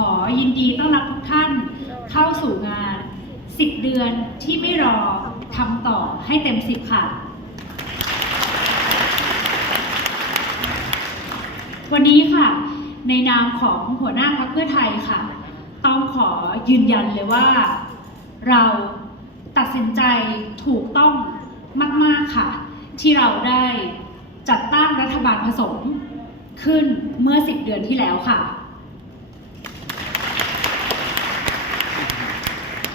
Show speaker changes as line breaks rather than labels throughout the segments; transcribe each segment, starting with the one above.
ขอยินดีต้อนรับทุกท่านเข้าสู่งาน 10 เดือนที่ไม่รอทำต่อให้เต็ม 10 ค่ะ วันนี้ค่ะ ในนามของหัวหน้าพรรคเพื่อไทยค่ะ ต้องขอยืนยันเลยว่า เราตัดสินใจถูกต้องมาก ๆ ค่ะ ที่เราได้จัดตั้งรัฐบาลผสมขึ้นเมื่อ 10 เดือนที่แล้วค่ะ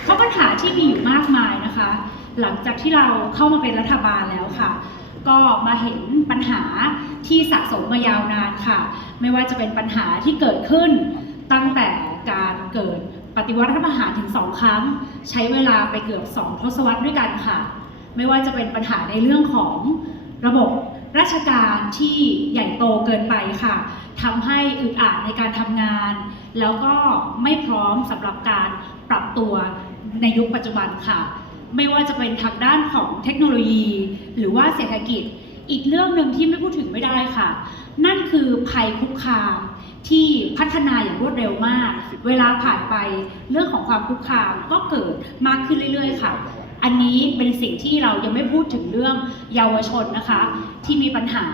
เพราะปัญหาที่มีอยู่มากมายนะคะ หลังจากที่เราเข้ามาเป็นรัฐบาลแล้วค่ะ ก็มาเห็นปัญหาที่สะสมมายาวนานค่ะ ไม่ว่าจะเป็นปัญหาที่เกิดขึ้นตั้งแต่การเกิดปฏิวัติรัฐประหารถึงสองครั้ง ใช้เวลาไปเกือบสองทศวรรษด้วยกันค่ะ ไม่ว่าจะเป็นปัญหาในเรื่องของระบบราชการที่ใหญ่โตเกินไปค่ะทำให้อึดอัดในการทำงาน แล้วก็ไม่พร้อมสำหรับการปรับตัว ในยุคปัจจุบันค่ะ ไม่ว่าจะเป็นทางด้านของเทคโนโลยี หรือว่าเศรษฐกิจ อีกเรื่องหนึ่งที่ไม่พูดถึงไม่ได้ค่ะ นั่นคือภัยคุกคามที่พัฒนาอย่างรวดเร็วมาก เวลาผ่านไปเรื่องของความคุกคามก็เกิดมากขึ้นเรื่อย ๆ ค่ะ อันนี้เป็นสิ่งที่เรายังไม่พูดถึงเรื่องเยาวชนนะคะ ที่มีปัญหา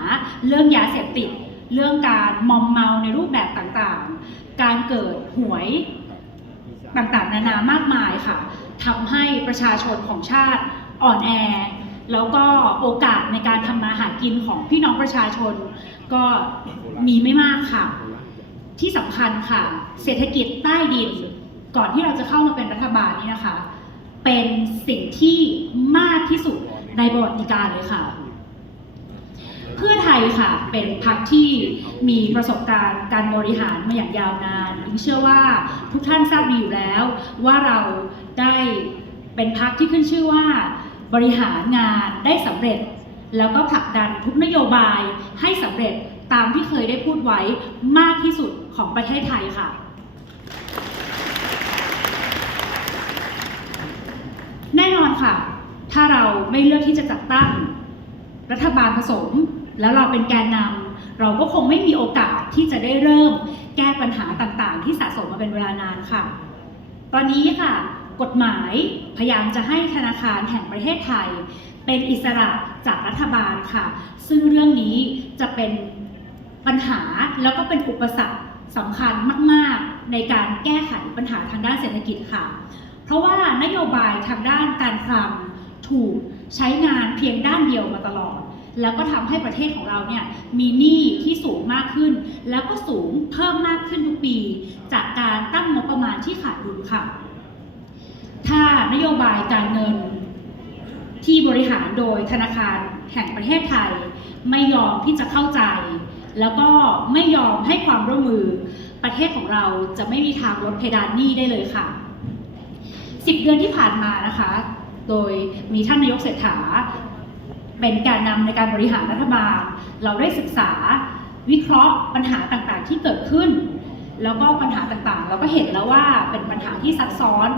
เรื่องยาเสพติด เรื่องการมอมเมาในรูปแบบต่างๆ การเกิดหวย ต่างๆ นานามากมายค่ะทำให้ประชาชนของชาติอ่อนแอ แล้วก็โอกาสในการทำมาหากินของพี่น้องประชาชนก็มีไม่มากค่ะ ที่สำคัญค่ะ เศรษฐกิจใต้ดิน ก่อนที่เราจะเข้ามาเป็นรัฐบาลนี้นะคะ เป็นสิ่งที่มากที่สุดในประวัติการเลยค่ะเพื่อไทยค่ะเป็นพรรคที่มีประสบการณ์การบริหารมาอย่างยาวนานิงเชื่อว่าทุกท่านทราบดีอยู่แล้ว ว่าเราได้เป็นพรรคที่ขึ้นชื่อว่า บริหารงานได้สำเร็จ แล้วก็ผลักดันทุกนโยบายให้สำเร็จตามที่เคยได้พูดไว้มากที่สุดของประเทศไทยค่ะ แน่นอนค่ะ ถ้าเราไม่เลือกที่จะจัดตั้ง รัฐบาลผสม แล้วเราเป็นแกนนำ เราก็คงไม่มีโอกาสที่จะได้เริ่มแก้ปัญหาต่างๆ ที่สะสมมาเป็นเวลานานค่ะ ตอนนี้ค่ะ กฎหมายพยายามจะให้ธนาคารแห่งประเทศไทย เป็นอิสระจากรัฐบาลค่ะ ซึ่งเรื่องนี้จะเป็นปัญหาแล้วก็เป็นอุปสรรคสำคัญมาก ๆ ในการแก้ไขปัญหาทางด้านเศรษฐกิจค่ะ เพราะว่านโยบายทางด้านการคลังถูกใช้งานเพียงด้านเดียวมาตลอด แล้วก็ทำให้ประเทศของเราเนี่ยมีหนี้ที่สูงมากขึ้น แล้วก็สูงเพิ่มมากขึ้นทุกปี จากการตั้งงบประมาณที่ขาดดุลค่ะ ถ้านโยบายการเงินที่บริหารโดยธนาคารแห่งประเทศไทย ไม่ยอมที่จะเข้าใจ แล้วก็ไม่ยอมให้ความร่วมมือ ประเทศของเราจะไม่มีทางลดเพดานหนี้ได้เลยค่ะ 10 เดือนที่ผ่านมานะคะ โดยมีท่านนายกเศรษฐา เป็นการนำในการบริหารรัฐบาล เราได้ศึกษาวิเคราะห์ปัญหาต่างๆที่เกิดขึ้น แล้วก็ปัญหาต่างๆ เราก็เห็นแล้วว่าเป็นปัญหาที่ซับซ้อน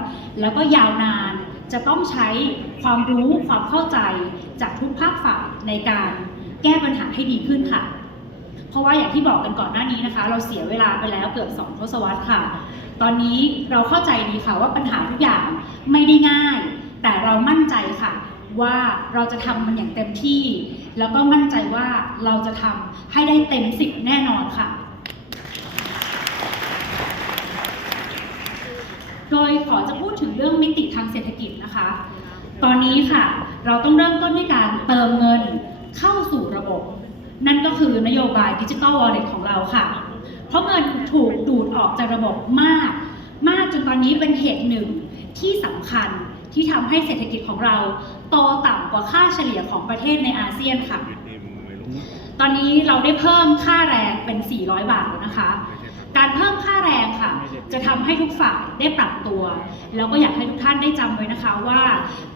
แล้วก็ยาวนานจะต้องใช้ความรู้ความเข้าใจจากทุกภาคฝ่ายในการแก้ปัญหาให้ดีขึ้นค่ะ เพราะว่าอย่างที่บอกกันก่อนหน้านี้นะคะ เราเสียเวลาไปแล้วเกือบ2ทศวรรษค่ะ ตอนนี้เราเข้าใจดีค่ะว่าปัญหาทุกอย่างไม่ได้ง่าย แต่เรามั่นใจค่ะ ว่าเราจะทำมันอย่างเต็มที่ แล้วก็มั่นใจว่าเราจะทำให้ได้เต็มสิบแน่นอนค่ะ โดยขอจะพูดถึงเรื่องมิติทางเศรษฐกิจนะคะ ตอนนี้ค่ะ เราต้องเริ่มต้นด้วยการเติมเงินเข้าสู่ระบบ นั่นก็คือนโยบายดิจิ t a ลวอลเล็ตของเราค่ะ เพราะเงินถูกดูดออกจากระบบมาก มากจนตอนนี้เป็นเหตุหนึ่งที่สำคัญที่ทำให้เศรษฐกิจของเรา โตต่ำกว่าค่าเฉลี่ยของประเทศในอาเซียนค่ะ ตอนนี้เราได้เพิ่มค่าแรงเป็น 400 บาทแล้วนะคะ การเพิ่มค่าแรงค่ะ จะทำให้ทุกฝ่ายได้ปรับตัว แล้วก็อยากให้ทุกท่านได้จำไว้นะคะว่า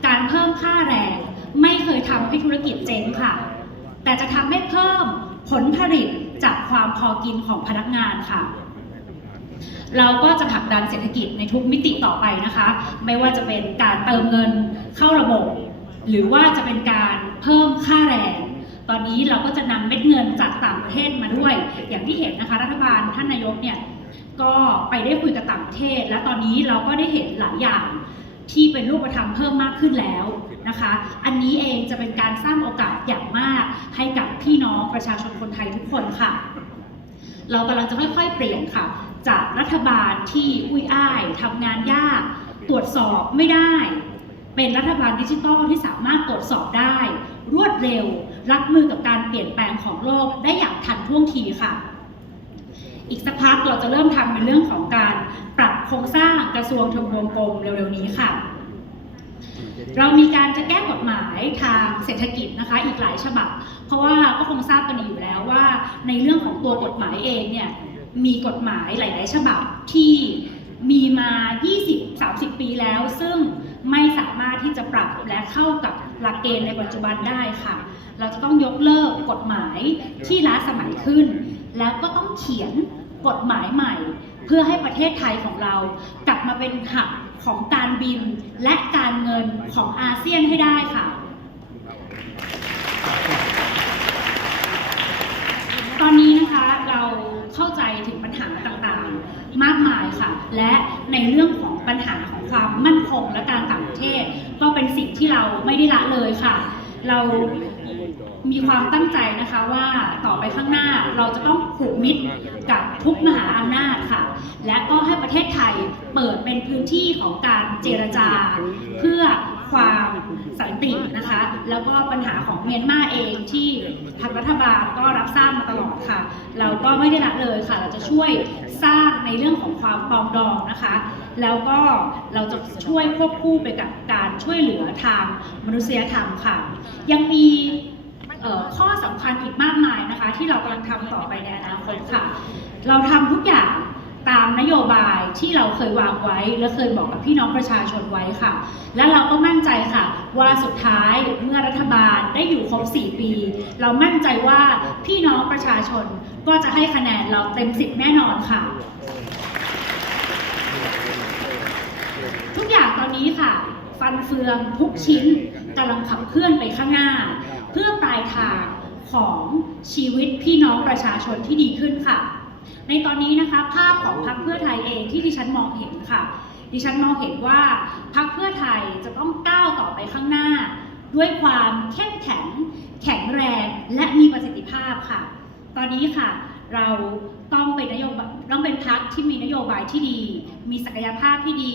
การเพิ่มค่าแรงไม่เคยทำให้ธุรกิจเจ๊งค่ะ แต่จะทำให้เพิ่มผลผลิตจากความพอกินของพนักงานค่ะเราก็จะผลักดันเศรษฐกิจในทุกมิติต่อไปนะคะ ไม่ว่าจะเป็นการเติมเงินเข้าระบบ หรือว่าจะเป็นการเพิ่มค่าแรง ตอนนี้เราก็จะนำเม็ดเงินจากต่างประเทศประเทศมาด้วย อย่างที่เห็นนะคะรัฐบาลท่านนายกเนี่ยก็ไปได้คุยกับต่างประเทศ และตอนนี้เราก็ได้เห็นหลายอย่างที่เป็นรูปธรรมเพิ่มมากขึ้นแล้วนะคะ อันนี้เองจะเป็นการสร้างโอกาสอย่างมากให้กับพี่น้องประชาชนคนไทยทุกคนค่ะ เรากำลังจะค่อยๆ เปลี่ยนค่ะ จากรัฐบาลที่อุ้ยอ้ายทำงานยาก ตรวจสอบไม่ได้ เป็นรัฐบาลดิจิทัลที่สามารถตรวจสอบได้ รวดเร็ว รับมือกับการเปลี่ยนแปลงของโลกได้อย่างทันท่วงทีค่ะ อีกสักพักเราจะเริ่มทำในเรื่องของการปรับโครงสร้างกระทรวงทบวงกรมเร็วๆนี้ค่ะ เรามีการจะแก้กฎหมายทางเศรษฐกิจนะคะ อีกหลายฉบับ เพราะว่าก็คงทราบกันอยู่แล้วว่า ในเรื่องของตัวกฎหมายเองเนี่ยมีกฎหมายหลาย ๆ ฉบับที่มีมา 20-30 ปีแล้ว ซึ่ง ไม่สามารถที่จะปรับและเข้ากับหลักเกณฑ์ในปัจจุบันได้ค่ะ เราจะต้องยกเลิกกฎหมายที่ล้าสมัยขึ้น แล้วก็ต้องเขียนกฎหมายใหม่ เพื่อให้ประเทศไทยของเรา กลับมาเป็นหับของการบินและการเงินของอาเซียนให้ได้ค่ะ ตอนนี้นะคะเราเข้าใจถึงปัญหาต่างๆ มากมายค่ะ และในเรื่องของปัญหาของความมั่นคงและการ ก็เป็นสิ่งที่เราไม่ได้ละเลยค่ะ เรามีความตั้งใจนะคะว่าต่อไปข้างหน้าเราจะต้องผูกมิตรกับทุกมหาอำนาจค่ะ และก็ให้ประเทศไทยเปิดเป็นพื้นที่ของการเจรจา เพื่อความสันตินะคะ แล้วก็ปัญหาของเมียนมาเองที่ทางรัฐบาลก็รับทราบมาตลอดค่ะ เราก็ไม่ได้ละเลยค่ะ เราจะช่วยสร้างในเรื่องของความปองดองนะคะ แล้วก็เราจะช่วยควบคู่ไปกับการช่วยเหลือทางมนุษยธรรมค่ะ ยังมีข้อสำคัญอีกมากมายนะคะ ที่เรากำลังทำต่อไปในอนาคตค่ะ เราทำทุกอย่างตามนโยบายที่เราเคยวางไว้ และเคยบอกกับพี่น้องประชาชนไว้ค่ะ และเราก็มั่นใจค่ะ ว่าสุดท้ายเมื่อรัฐบาลได้อยู่ครบ 4 ปี เรามั่นใจว่าพี่น้องประชาชนก็จะให้คะแนนเราเต็ม10แน่นอนค่ะ ทุกอย่างตอ นี้ค่ะ ฟันเฟืองทุกชิ้นกำลังขับเคลื่อนไปข้างหน้า เพื่อปลายทางของชีวิตพี่น้องประชาชนที่ดีขึ้นค่ะ ในตอนนี้นะคะภาพของพรรคเพื่อไทยเองที่ดิฉันมองเห็นค่ะ ดิฉันมองเห็นว่าพรรคเพื่อไทยจะต้องก้าวต่อไปข้างหน้า ด้วยความเข้มแข็ง แข็งแรงและมีประสิทธิภาพค่ะ ตอนนี้ค่ะ เราต้องเป็นนโยบายต้องเป็นพักที่มีนโยบายที่ดี มีศักยภาพที่ดี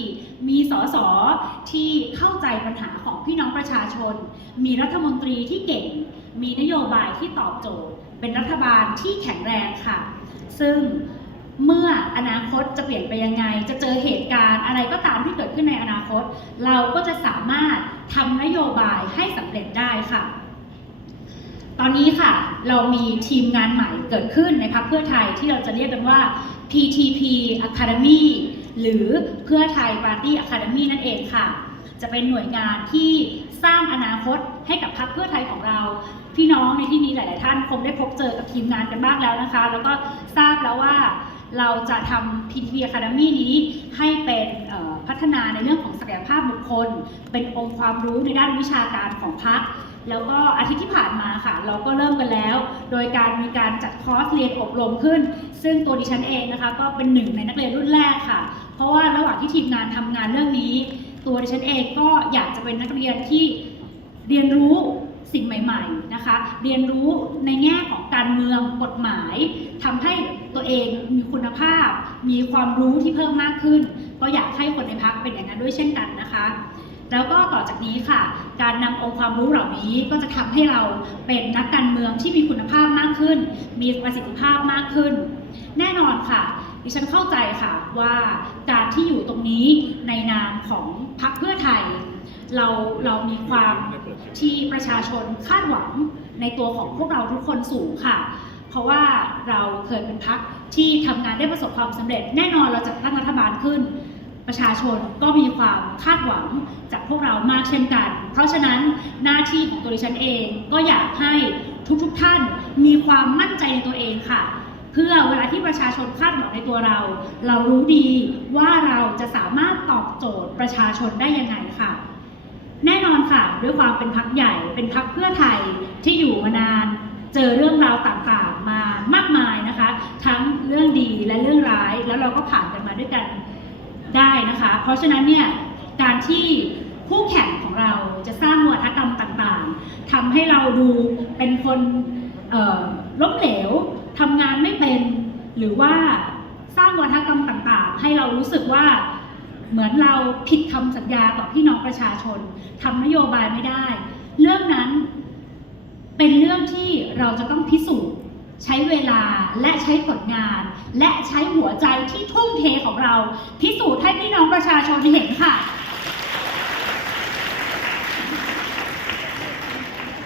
มีสสที่เข้าใจปัญหาของพี่น้องประชาชน มีรัฐมนตรีที่เก่ง มีนโยบายที่ตอบโจทย์ เป็นรัฐบาลที่แข็งแรงค่ะ ซึ่งเมื่ออนาคตจะเปลี่ยนไปยังไง จะเจอเหตุการณ์อะไรก็ตามที่เกิดขึ้นในอนาคต เราก็จะสามารถทำนโยบายให้สำเร็จได้ค่ะ ตอนนี้ค่ะเรามีทีมงานใหม่เกิดขึ้นในพรรคเพื่อไทยที่เราจะเรียกกันว่า PTP Academy หรือเพื่อไทย Party Academy นั่นเองค่ะ จะเป็นหน่วยงานที่สร้างอนาคตให้กับพรรคเพื่อไทยของเรา พี่น้องในที่นี้หลาย ๆ ท่านคงได้พบเจอกับทีมงานกันบ้างแล้วนะคะ แล้วก็ทราบแล้วว่าเราจะทำ PTP Academy นี้ให้เป็นพัฒนาในเรื่องของศักยภาพบุคคล เป็นองค์ความรู้ในด้านวิชาการของพรรค แล้วก็อาทิตย์ที่ผ่านมาค่ะ เราก็เริ่มกันแล้ว โดยการมีการจัดคอร์สเรียนอบรมขึ้น ซึ่งตัวดิฉันเองนะคะ ก็เป็นหนึ่งในนักเรียนรุ่นแรกค่ะ เพราะว่าระหว่างที่ทีมงานทำงานเรื่องนี้ ตัวดิฉันเองก็อยากจะเป็นนักเรียนที่เรียนรู้สิ่งใหม่ ๆนะคะ เรียนรู้ในแง่ของการเมืองกฎหมายทำให้ตัวเองมีคุณภาพ มีความรู้ที่เพิ่มมากขึ้น ก็อยากให้คนในพักเป็นอย่างนั้นด้วยเช่นกันนะคะ แล้วก็ต่อจากนี้ค่ะ การนำองค์ความรู้เหล่านี้ก็จะทำให้เราเป็นนักการเมืองที่มีคุณภาพมากขึ้น มีประสิทธิภาพมากขึ้น แน่นอนค่ะดิฉันเข้าใจค่ะว่าการที่อยู่ตรงนี้ในนามของพรรคเพื่อไทย เราเรามีความที่ประชาชนคาดหวังในตัวของพวกเราทุกคนสูงค่ะ เพราะว่าเราเคยเป็นพรรคที่ทำงานได้ประสบความสำเร็จ แน่นอนเราจัดตั้งรัฐบาลขึ้น ประชาชนก็มีความคาดหวังจากพวกเรามากเช่นกัน เพราะฉะนั้นหน้าที่ของตัวดิฉันเองก็อยากให้ทุกๆทท่านมีความมั่นใจในตัวเองค่ะ เพื่อเวลาที่ประชาชนคาดหวังในตัวเรา เรารู้ดีว่าเราจะสามารถตอบโจทย์ประชาชนได้ยังไงค่ะ แน่นอนค่ะ ด้วยความเป็นพักใหญ่ เป็นพักเพื่อไทยที่อยู่มานานเจอเรื่องราวต่างๆมามากมายนะคะ ทั้งเรื่องดีและเรื่องร้ายแล้วเราก็ผ่านกันมาด้วยกัน ได้นะคะ เพราะฉะนั้นเนี่ยการที่คู่แข่งของเราจะสร้างวัฒกรรมต่างๆทำให้เราดูเป็นคนล้มเหลวทำงานไม่เป็น หรือว่าสร้างวัฒกรรมต่างๆ ให้เรารู้สึกว่าเหมือนเราผิดคำสัญญาต่อพี่น้องประชาชนทำนโยบายไม่ได้ เรื่องนั้นเป็นเรื่องที่เราจะต้องพิสูจน์ ใช้เวลาและใช้ผลงาน และใช้หัวใจที่ทุ่มเทของเรา พิสูจน์ให้พี่น้องประชาชนเห็นค่ะ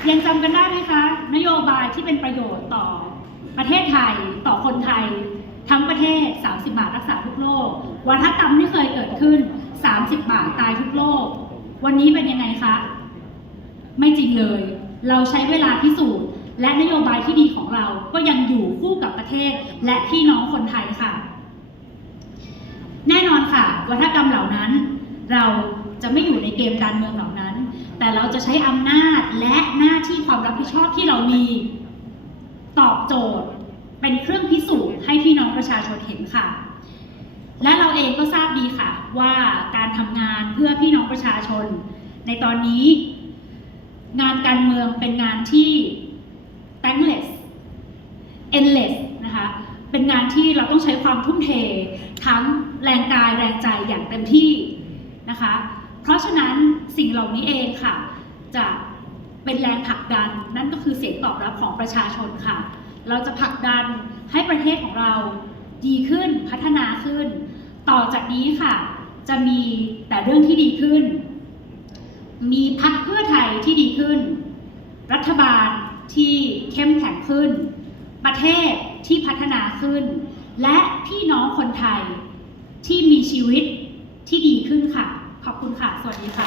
ยังจำกันได้ไหมคะ นโยบายที่เป็นประโยชน์ต่อประเทศไทยต่อคนไทย ทั้งประเทศ 30 บาทรักษาทุกโรควัฒกรรมที่เคยเกิดขึ้น 30 บาทตายทุกโรควันนี้เป็นยังไงคะ ไม่จริงเลย เราใช้เวลาพิสูจน์ และนโยบายที่ดีของเราก็ยังอยู่คู่กับประเทศ และพี่น้องคนไทยค่ะ แน่นอนค่ะ วัฒกรรมเหล่านั้น เราจะไม่อยู่ในเกมการเมืองเหล่านั้น แต่เราจะใช้อำนาจและหน้าที่ความรับผิดชอบที่เรามีตอบโจทย์ เป็นเครื่องพิสูจน์ให้พี่น้องประชาชนเห็นค่ะ และเราเองก็ทราบดีค่ะ ว่าการทำงานเพื่อพี่น้องประชาชน ในตอนนี้ งานการเมืองเป็นงานที่ endless นะคะ เป็นงานที่เราต้องใช้ความทุ่มเท ทั้งแรงกายแรงใจอย่างเต็มที่นะคะ เพราะฉะนั้นสิ่งเหล่านี้เองค่ะ จะเป็นแรงผลักดันนั่นก็คือเสียงตอบรับของประชาชนค่ะ เราจะผลักดันให้ประเทศของเราดีขึ้นพัฒนาขึ้น ต่อจากนี้ค่ะ จะมีแต่เรื่องที่ดีขึ้น มีพักเพื่อไทยที่ดีขึ้น รัฐบาลที่เข้มแข็งขึ้น ประเทศที่พัฒนาขึ้น และพี่น้องคนไทยที่มีชีวิตที่ดีขึ้นค่ะ ขอบคุณค่ะ สวัสดีค่ะ